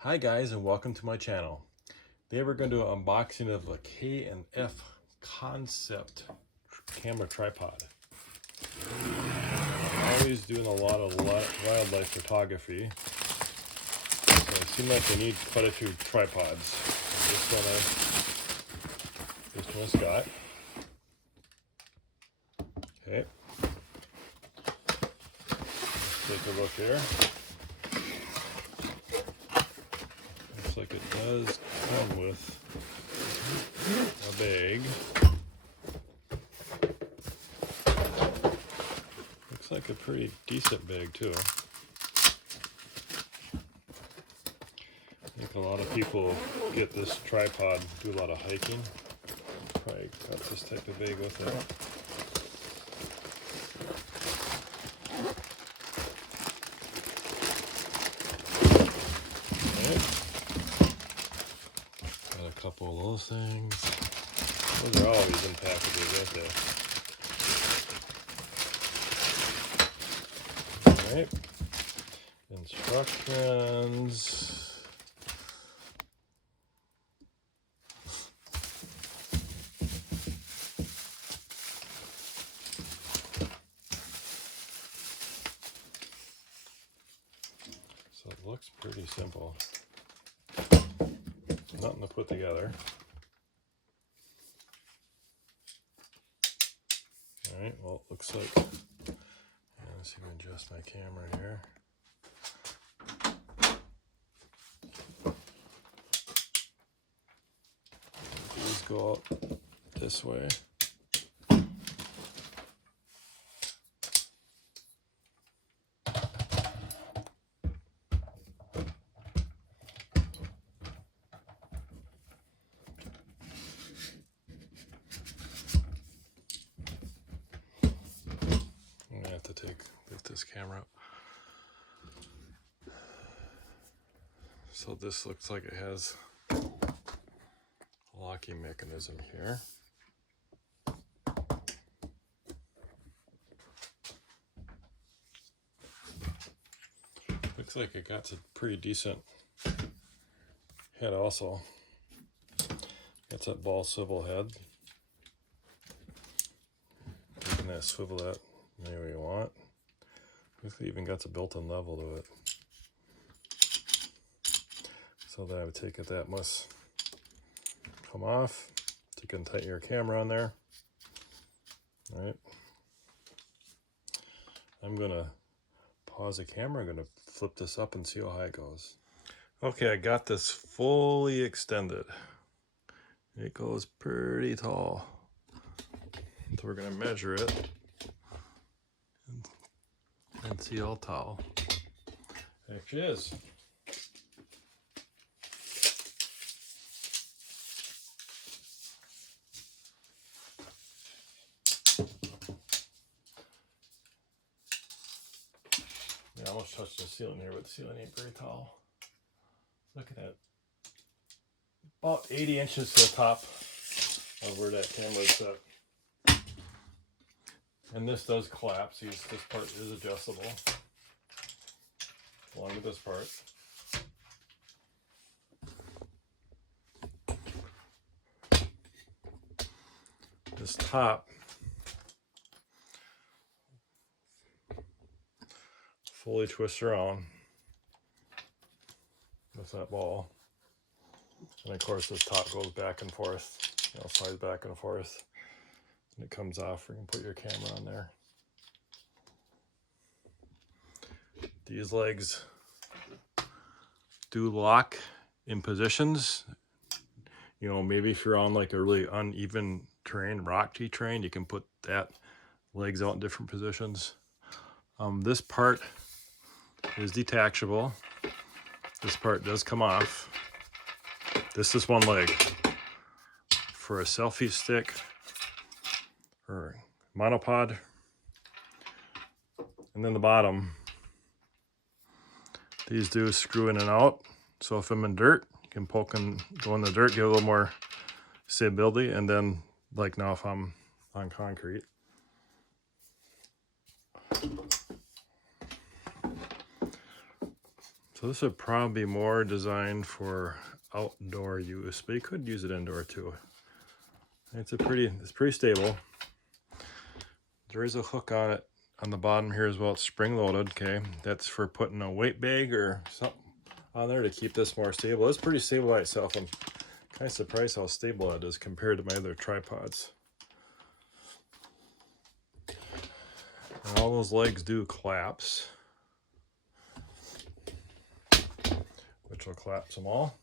Hi guys, and welcome to my channel. Today we're going to do an unboxing of a K&F Concept camera tripod. I'm always doing a lot of wildlife photography, so it seems like I need quite a few tripods. This one's got. Okay, let's take a look here. Looks like it does come with a bag. Looks like a pretty decent bag too. I think a lot of people get this tripod, do a lot of hiking. Probably got this type of bag with it. Got a couple of those things. Those are always in packages, aren't they? Alright. Instructions. So it looks pretty simple. Nothing to put together. Alright, well it looks like, let's see if I can adjust my camera here. These go out this way. I'm gonna have to lift this camera up. So this looks like it has a locking mechanism here. Looks like it got a pretty decent head also. Got that ball swivel head. You can swivel that any way you want. Looks like it even got a built-in level to it. So that I would take it, that must come off. So you can tighten your camera on there. All right. I'm gonna pause the camera. I'm gonna flip this up and see how high it goes. Okay, I got this fully extended. It goes pretty tall. So we're gonna measure it and see how tall it actually is. I almost touched the ceiling here, but the ceiling ain't very tall. Look at that. About 80 inches to the top of where that camera is set. And this does collapse. This part is adjustable along with this part. This top fully twists around with that ball. And of course this top goes back and forth, slides back and forth. And it comes off, you can put your camera on there. These legs do lock in positions. Maybe if you're on like a really uneven terrain, rocky terrain, you can put that legs out in different positions. This part is detachable. This part does come off. This is one leg for a selfie stick or monopod. And then the bottom, these do screw in and out. So if I'm in dirt, you can poke and go in the dirt, get a little more stability. And then like now if I'm on concrete. So So this would probably be more designed for outdoor use, but you could use it indoor too. It's pretty stable. There is a hook on it on the bottom here as well. It's spring loaded. Okay, that's for putting a weight bag or something on there to keep this more stable. It's pretty stable by itself. I'm kind of surprised how stable it is compared to my other tripods. And all those legs do collapse, which will collapse them all.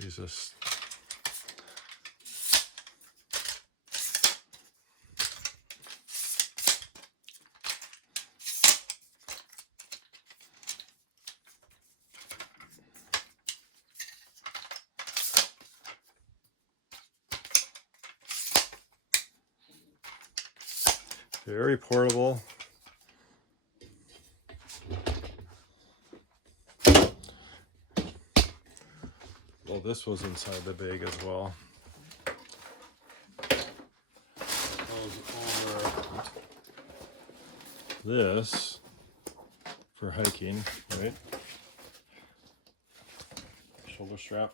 These just very portable. Well, this was inside the bag as well. This for hiking, right? Shoulder strap.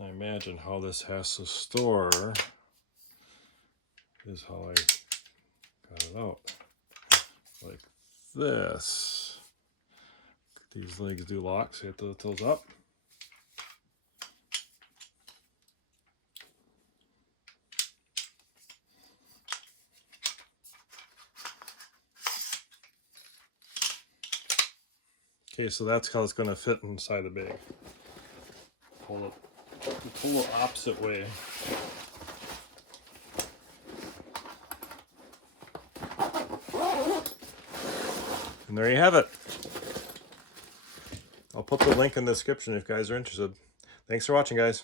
I imagine how this has to store is how I got it out. Like this. These legs do lock, so you have to lift those up. Okay, so that's how it's going to fit inside the bag. Pull it opposite way. And there you have it. I'll put the link in the description if you guys are interested. Thanks for watching, guys.